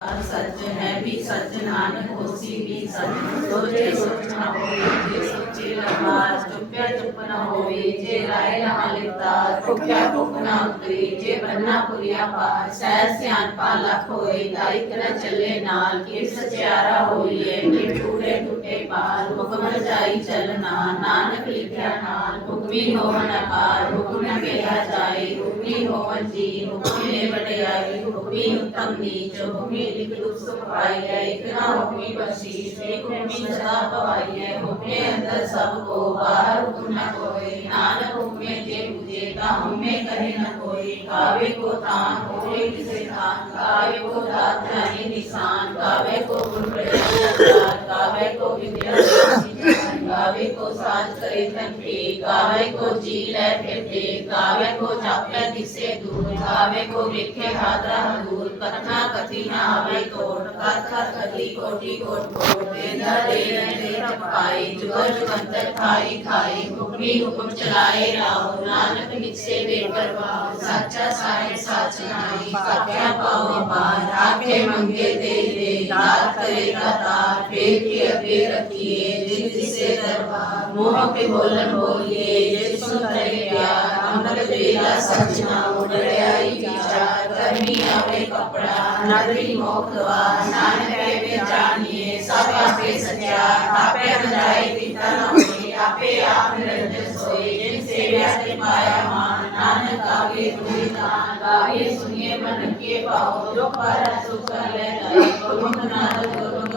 सच है भी सच नानक होसी भी सच सोचे सोच न होई जे सोचे लबार चुप्या चुप न होई जे राय न लिपता फुक्या फुक न उतरी जे बन्ना पुरिया पार सह सियानपा लख होई दाइक न चले नाल कि सचियारा होइए कि टूटे टूटे पाल हुक्म जाई चलना नानक लिखिया नाल हुक्मी होवन अपार हुक्म न किया जाए हुक्मी होवन जी हुक्मी ने वडियाई हुक्मी उत्तम नीच हुक्मी लिख दुख सुख पाई है एक ना हुक्मी बख्शीश एक हुक्मी सदा पवाई है हुक्मे अंदर सब को बाहर हुक्म न कोई नानक हुक्मे जे बुझे ता हुक्मे कहे न कोई कावे को तान होए किसे तान कावे को दात जाने निशान कावे को गुण प्रचार कावे को विद्या कावे को साज करे तन पे कावे को जी ले फिरते कावे को जापे दिसे दूर कावे को देखे हादरा दूर कथना कथी न आवे कोट कथा कथी कोटि कोट कोट देना दे चपाई जुगर जुगंतर खाई खाई हुक्मी हुक्म चलाए राव नानक निकसे बेपरवाह साचा साहिब साच नाई साख्या पाओ पार आखे मंगे दे दात करेगा तार फेर के अबे रखिए जिन जिसे दरबार मोह पे बोलन बोलिए ये सुन करे प्यार अमर बेला सच ना उड़ाई विचार करनी आवे कपड़ा नगरी मोख द्वार नानक के जानिए सब आपे सच्चा आपे जाए पिता न होए आपे आप निरंजन सोए जिन सेव्या से पाया मान नानक आगे तुझे दान गावे सुनिए मन के पाओ जो पारा सुख कर ले जाए गुरुमुख नाद गुरुमुख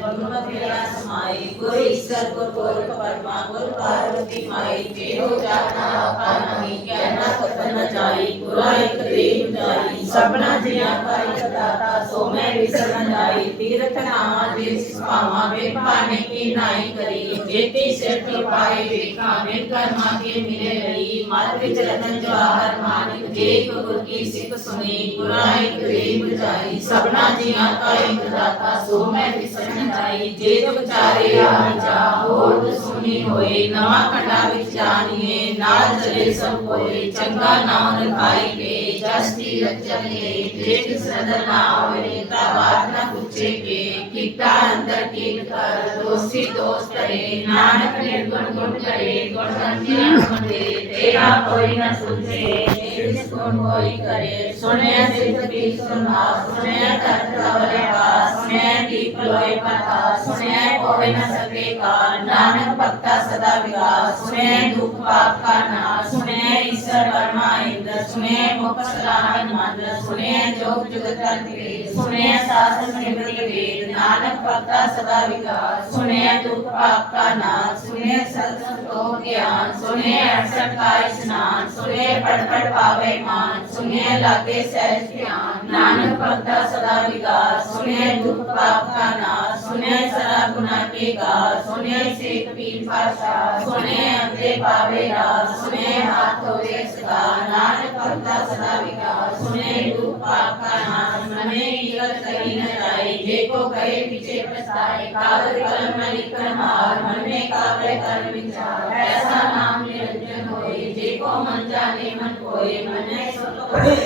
गुरुमुख मेरा समाई गुरु ईश्वर गुरु गोरख परमा गुरु पार्वती माई जेहो जाना आपा नहीं कहना कथन न जाई गुरा एक देव जाई सबना जिया का एक दाता सो मैं विसर न जाई तीर्थ नामा जिस पावा वे पाने की नाई करी जेती सेठी पाए देखा वे कर्मा के मिले रही मात विचरन जवाहर मानिक जे गुरु की सिख सुनी गुरा एक देव जाई सबना जिया का एक दाता सो मैं विसर न जाई जे विचारे आई जा होत सुनी होए नवा खंडा विच जानिए नाल चले सब कोई चंगा नाम लिखाई के जस्ती रचन ले जेठ सदन ना होए ता बात न पूछे के किता अंदर कीन कर दोषी दोष करे नानक निर्गुण गुण करे गुण संजीवन गुण दे तेरा कोई न सुझे जिस गुण कोई करे सुने सिद्ध की सुना सुने तर्क कवले पास सुने दीप लोए पता सुने कोई न सके का नानक भक्ता सदा विकास सुने दुख पाप का नाश सुने ईश्वर वर्मा इंद्र सुने मुख सलाहन मंत्र सुने जोग जुगत अंत सुने शास्त्र स्मृति वेद नानक भक्ता सदा विकास सुने दुख पाप का नाश सुने सत्संग ज्ञान सुने 68 का स्नान सुने पढ़ पढ़ पावे मान सुने लागे सहज ध्यान नानक भक्ता सदा विकास सुने दुख पाप का नाश सुने सरा गुना के गास सुने सेठ पीर भाषा सुने अंधे पावे रास सुने हाथ धोए सदा नानक भक्ता सदा विकास सुने दुख पाप का नाश मने इगत कहीं न जाए जेको कहे पीछे पछताए कागज कलम न लिखन हार मन में काव्य कर विचार ऐसा नाम निरंजन होए जेको मन जाने मन कोए मने सुत होए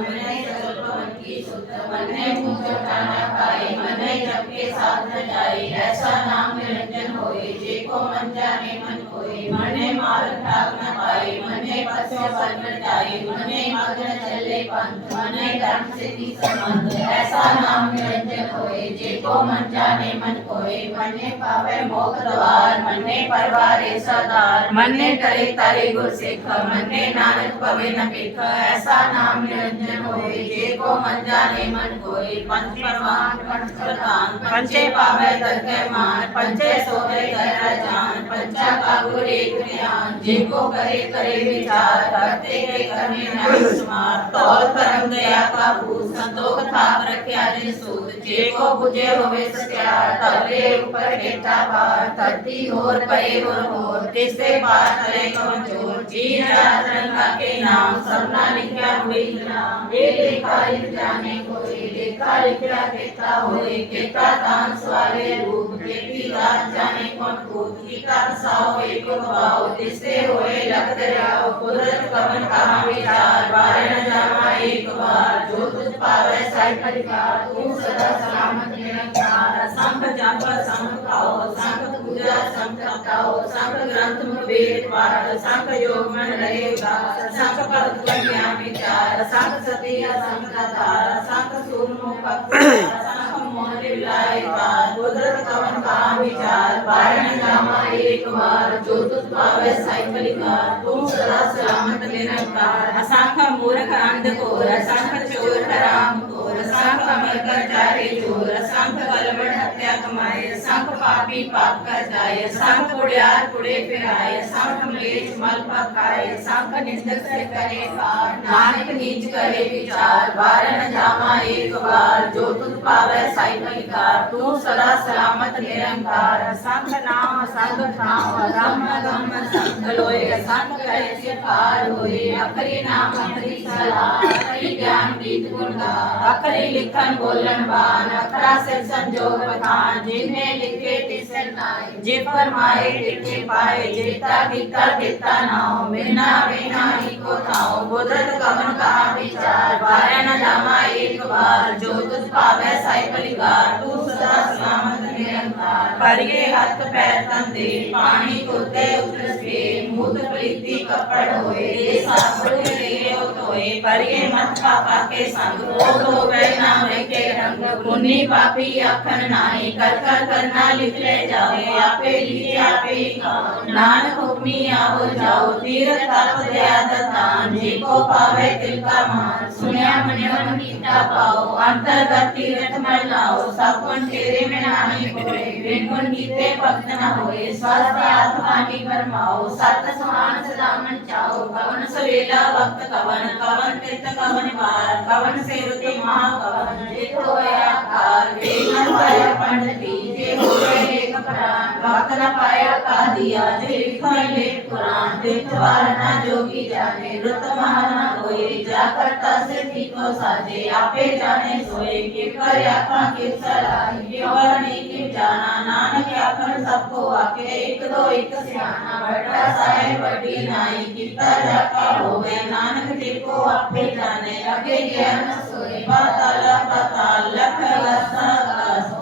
मने सकल पवन की सुत मने मुझ जाना पाए मने जब के साथ न जाए ऐसा नाम निरंजन होए जेको मन जाने मन कोए मने मार्ग ठाक न पाए मने पथ्य पर न जाए मने मग्न चले पंथ मने धर्म सिद्धि संबंध ऐसा नाम निरंजन होए जेको मन जाने मन कोए मने पावे मोक्ष द्वार मने परवारे सदार मने करे तारे गुर सिख मने नानक पवे न बिख ऐसा नाम निरंजन होए जेको मन जाने मन कोए पंच परवान पंच प्रधान पंचे पावे दरके मान पंचे सोवे गहरा जान पंचा का गुर एक ज्ञान जेको करे करे विचार करते के करने न सुमार तौल करम दया का भूत संतोख थाप रख्या जिन सूत जेको पूजे होवे सत्यार तले ऊपर हेठा पार धरती होर परे होर तिसते पार तले कवन चोर जी जाचरण काके नाम सबना लिखा हुई नाम ये लेखा लिख जाने कोई लेखा लिखा केता होए केता तान सवाले रूप केती रात जाने कौन कूद कीता साओ एक भाव तिसते होए लख दरियाओ कुदरत कवन कहाँ विचार बारे न जावा एक बार जो तुझ पावे साई परिवार तू सदा सलामत निरंकार संख जप संख खाओ संख पूजा संख ताओ संख ग्रंथ में वेद पाठ संख योग मन रहे उदास संख पद ज्ञान विचार संख सती संख दातार संख सूर्य भक्त संख मोहन विलाय पार कुदरत कवन कहाँ विचार बारे न जावा एक बार जो तुझ पावे साई परिवार तू सदा सलामत निरंकार असंख मूर्ख अंध घोर असंख चोर हराम खोर असंख अमर कर जाए चोर असंख बलबड़ हत्या कमाए असंख पापी पाप कर जाए असंख पुड़ियार पुड़े फिराए असंख मलेच मल पकाए असंख निंदक से करे पार नानक नीच करे विचार बार न जावा एक बार जो तुझ पावे साई परिकार तू सदा सलामत निरंकार असंख नाम असंख ठाम राम गम संग लोए असंख करे से पार होए अखरी नाम अखरी सलाह अखरी ज्ञान गीत गुण गान अखरी लिखन बोलन बान अखरा से संजोग बखान जिन्हें लिखे तिसे नाय जे फरमाए तिथे पाए जेता गीता देता नाओ बिना बिना ही को थाओ कुदरत कवन कहाँ विचार बारे न जावा एक बार जो तुझ पावे साई परिवार तू सदा सलामत निरंकार परिये हाथ पैर तन दे पानी कोते उतर से मूत प्रीति कपड़ होए साबुन लिए होए परिये मत पापा के संग रोग होवे ना के रंग पुण्य पापी अखन नाई कर कर करना लिख ले जाओ आपे लीजिए आपे खाओ नानक हुक्मी आओ जाओ तीर्थ तप दया दान जी को पावे तिल का मान सुनिया मनियो नीता पाओ अंतर्गत तीर्थ में लाओ सब गुण तेरे में नाही होए बिन गुण कीते भक्त न होए स्वस्थ आत्मा की भरमाओ सत समान सदा मन चाओ कवन सवेला वक्त कवन कवन तीर्थ कवन बार कवन से रुते महा कवन जित होया कार वेद न पाया पंडिती जे होए एक प्राण भक्त न पाया का दिया जे लिखा लेख पुराण तीर्थ वार न जोगी जाने रुत महा न होए जा करता से ठीको साजे आपे जाने सोए कि कर आखा कि सलाही और नहीं कि जाना नानक आखन सबको आके एक दो एक सियाना बड़ा साहेब बड़ी नाई किता जाका होवे नानक जी को आपे जाने लगे ज्ञान सोए पाताल लख लसा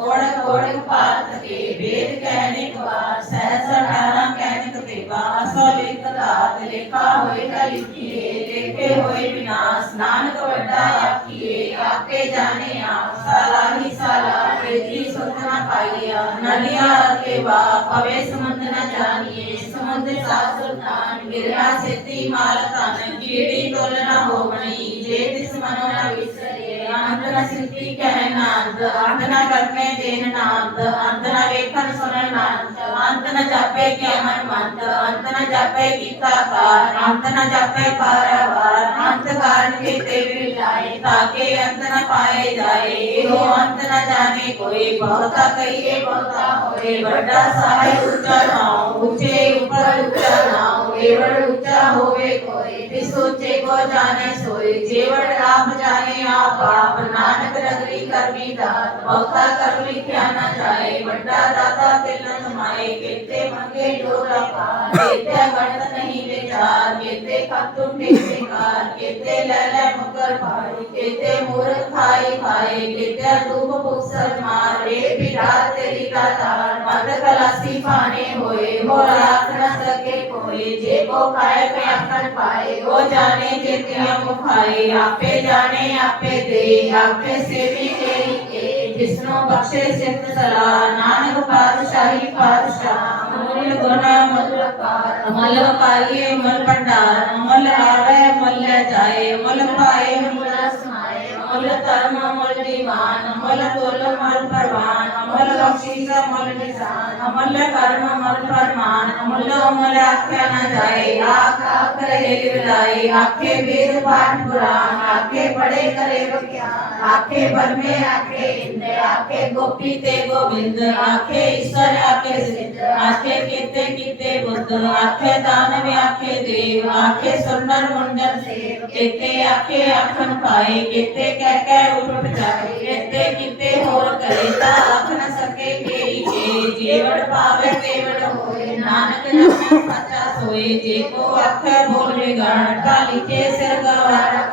ओढ़ ओढ़ पात के वेद कहने बार सहस 18 कहने के बार सो लिख दात लिखा होए का लिखिए लेखे होए विनाश नानक बड़ा आखिए आपे जाने आप साला ही साला खेती सुतना पाइया नलिया के बाप अवे समुद्र न जानिए समुद्र सा सुल्तान गिरा सेती मालतान कीड़ी तोलना हो गई जे तिस मनो न विसरे अंत न सिद्धि कहना अंत न करने देन नांत अंत न वेखन सुनन नांत अंत न जापे क्या मन मंत अंत न जापे गीता कार अंत न जापे पारावार अंत कारण के तेरे लाए ताके अंत न पाए जाए हो अंत न जाने कोई बहुता कहिए बहुता होए बड़ा साहे ऊंचा नाओ ऊंचे ऊपर ऊंचा नाओ एवड़ ऊंचा होवे कोई तिस ऊंचे को जाने सोए जेवड़ आप जाने आप आप नानक नगरी करमी दात बहुता कर लिखा न जाए बड़ा दाता तिल न समाए केते मंगे डोरा पार केते गणत नहीं विचार केते कत्तु बेकार केते लैले मुकर भाई केते मूर्ख खाई खाए केते धूप पुसर मारे पिता तेरी दातार मद कलासी पाने होए हो राख न सके कोई जे को खाए पे अखन पाए वो जाने जेते मुखाए आपे जाने आपे दे आपे सेवी तेरी के जिसनो बख्शे सिफ्त सलाह नानक पातशाही पातशाह मूल गुना मूल कार अमल पाइए मूल भंडार अमल आवे मूल जाए मूल पाए मूल समाए मूल धर्म मूल दीवान मूल तुल मूल परवान मूल बख्शीश अमल निशान अमल कर्म अमल फरमान अमल अमल आख्या न जाए आख आख रहे विलाई आखे वेद पाठ पुराण आखे पढ़े करे बख्यान आखे बर्मे आखे इंद्र आखे गोपी ते गोविंद आखे ईश्वर आखे सिद्ध आखे कीते कीते बुद्ध आखे दानव आखे देव आखे सुंदर मुंडन सेव केते आखे आखन पाए केते कह कह उठ जाए केते कीते होर करे ता आख न सके केई के जीवड़ पावे केवड़ होए नानक जपै सच्चा सोए जे को आखे बोले गान का लिखे सिर गवारा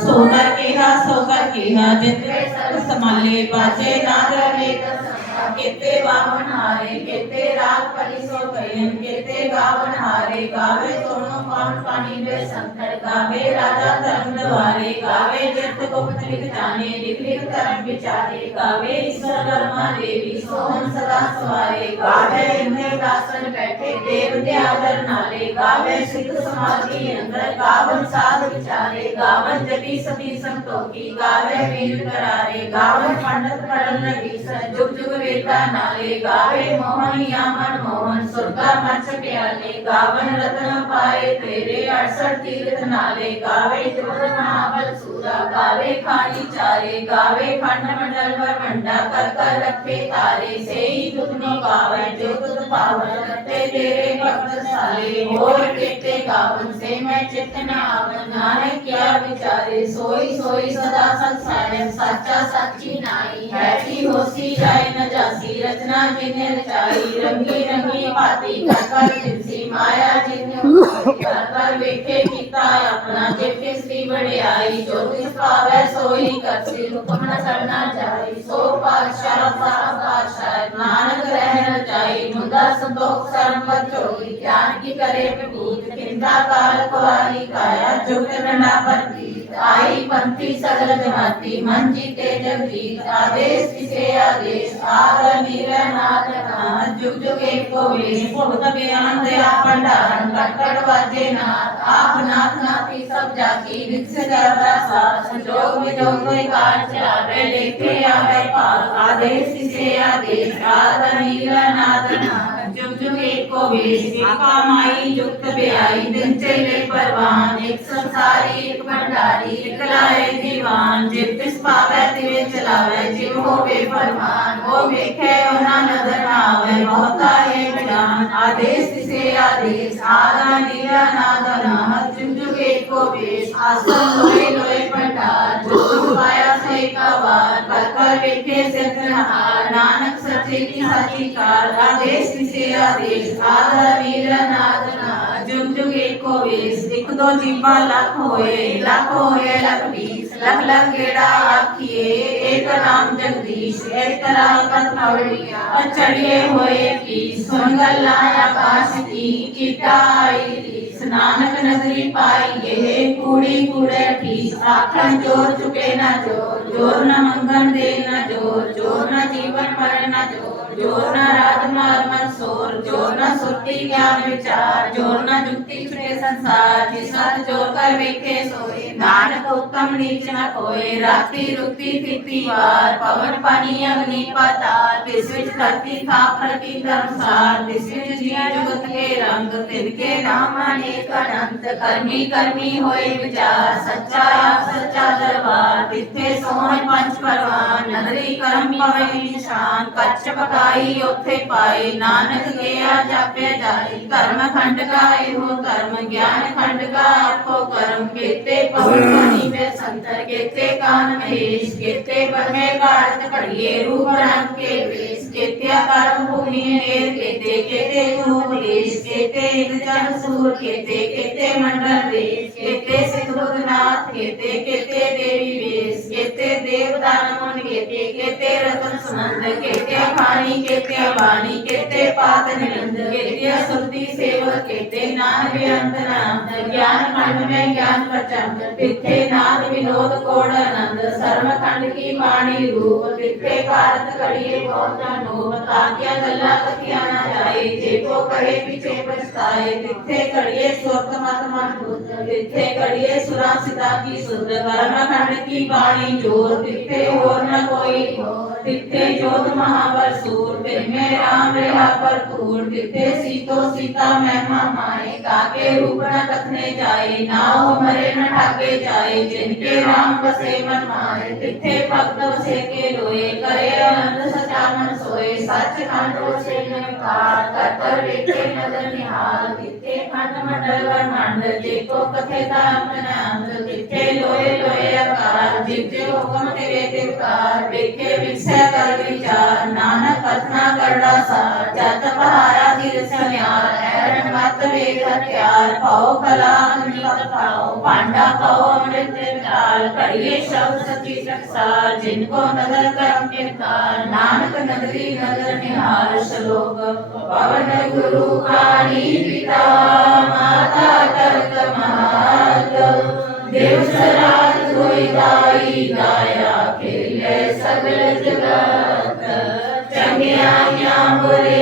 सोदर केहा सोकर केहा जितने सब समाले बाजे नाद रवे केते बावन हारे केते राग पली सो कयन केते गावन हारे गावे दोनों कौन पानी में संकट गावे राजा धर्म द्वारे गावे जित गुप्त लिख जाने लिख लिख धर्म विचारे गावे ईश्वर ब्रह्मा देवी सोहन सदा सवारे गावे इंद्र दासन बैठे देव के आदर नाले गावे सिद्ध समाधि अंदर गावन साध विचारे गावन जपी सती संतोखी गावे वीर करारे गावन पंडित पढ़न लगी जुग जुग वेदा नाले गावे मोहन यामन मोहन सुरगा मच प्याले गावन रत्न पाए तेरे 68 तीर्थ नाले गावे जुग महाबल सूरा गावे खानी चारे गावे खंड मंडल मंडा कर कर रखे तारे से ही तुझने गावे जो तुझ पावन रते तेरे भक्त साले और केते गावन से मैं चितना आवन नानक क्या विचारे सोई सोई सदा संसार साचा साची नाई है की होसी जाए न जासी रचना जिन्हें रचाई रंगी रंगी पाती कर कर जिनसी माया जिन्हें कर कर वेखे कीता अपना जिथे श्री बड़ियाई जो तिस पावै सोई करसी हुक्म न करना जाई सो पातशाह नानक रहन जाई मुदा संतोख सर्व बचोई ज्ञान की करे विभूत चिंता काल कुआरी काया जुग नंदा परती आई पंथी सगल जमाती मन जीते जगजीत आदेश किसे आदेश आग निरनाथ नाथ जुग जुग एक को वेश भुगत ज्ञान दया भंडारण कटकट वाजे नाथ आप नाथ नाथी सब जाकी विकसित साथ संजोग विजोग कोई कार चलावे लेखे आवे पाल आदेश किसे आदेश आग निरनाथ नाथ जुग जुग एक को वेश एका माई जुक्त ब्याई दिन चले परवान एक संसारी एक भंडारी एक लाए दीवान जित तिस पावे तिवे चलावे जिव होवे फरमान वो वेखे ओना नजर आवे बहुता है ज्ञान आदेश तिसे आदेश आगा नीरा नाद नाथ जुग जुग एक को वेश आसन लोए लोए भंडार जो पाया से का वार कर कर वेखे सिद्धहार नानक सच्चे की साची कार आदेश तिसे आदेश आगा नीरा नाद नाथ जुग जुग एक को वेश एक दो जीवा लख होए लख बीस लख लख गेड़ा आखिए एक नाम जगदीश एक तरह कथ पौड़िया चढ़िए हुए की सुनगल आकाश की कीटा आई नानक नजरी पाई ये कूड़ी कूड़े ठीस आखन जोर चुके ना जोर जोर न मंगन दे न जोर जोर न जीवन पर न जोर न राजमार मन सोर जोर न सुरती ज्ञान विचार जोर न जुक्ति छुटे संसार जिसत जोर कर वेखे सोए नानक उत्तम नीच न कोय राति रुति तिथि वार पवन पानी अग्नि पाताल तिस विच धरती था प्रति धर्मसार तिस विच जी जुगत के रंग तिनके नाम अनेक अनंत कर्मी कर्मी होए विचार सच्चा दरबार तिथे सोहन पंच परवान नगरी करम पवे निशान कच्च पकाई उथे पाए नानक गया जापे जाए कर्म खंड का एहो कर्म ज्ञान खंड का आपको कर्म केते पवन पानी में संतर केते कान महेश केते बने कार्त कड़िए रूप रंग के वेश केते कर्म भूमि नेर केते केते उपदेश केते जन सूर केते केते मंडल देश केते सिद्धनाथ केते केते देवी वेश केते देव दानवन केते केते रतन सुनंद केते खानी केते वाणी केते पात निरंद केते सुरति सेवक केते नाम व्यंत नाम ज्ञान खंड में ज्ञान प्रचंड तिथे नाद विनोद कोड आनंद सर्व खंड की वाणी रूप तिथे भारत कड़िए बहुत अनूप ताकिया गल्ला कथिया न जाए जेको कहे पीछे पछताए तिथे कड़िए स्वर्ग मत मन तिथे कड़िए सुरा सीता की सुध कर्म खंड की वाणी जोर तिथे और न कोई तिथे जोत महाबल सूर तिन में राम रहा भरपूर तिथे सीतो सीता महिमा माए काके रूप न कथने जाए नाओ मरे न ठाके जाए जिनके राम बसे मन माए तिथे भक्त बसे के लोए करे आनंद सचा मन सोए सच खंड बसे निकार कर देखे नदर निहाल तिथे खंड मंडल ब्रह्मांड जेको कथे ताम अंत तिथे लोए लोए आकार जिव जिव हुक्म तेरे तिवकार देखे विषय कर विचार नानक कथना करना सार जत पहारा तीर सन्यार ऐरण मत वेद हथियार पाओ कला निकट पाओ पांडा पाओ अमृत काल करिए शब्द सची टकसार जिनको नगर करम के काल नानक नगरी नगर निहाल श्लोक पवन गुरु पानी पिता माता तर्क महात देव सराज कोई दाई गाया खेले सगल जगत चंगिया बुरे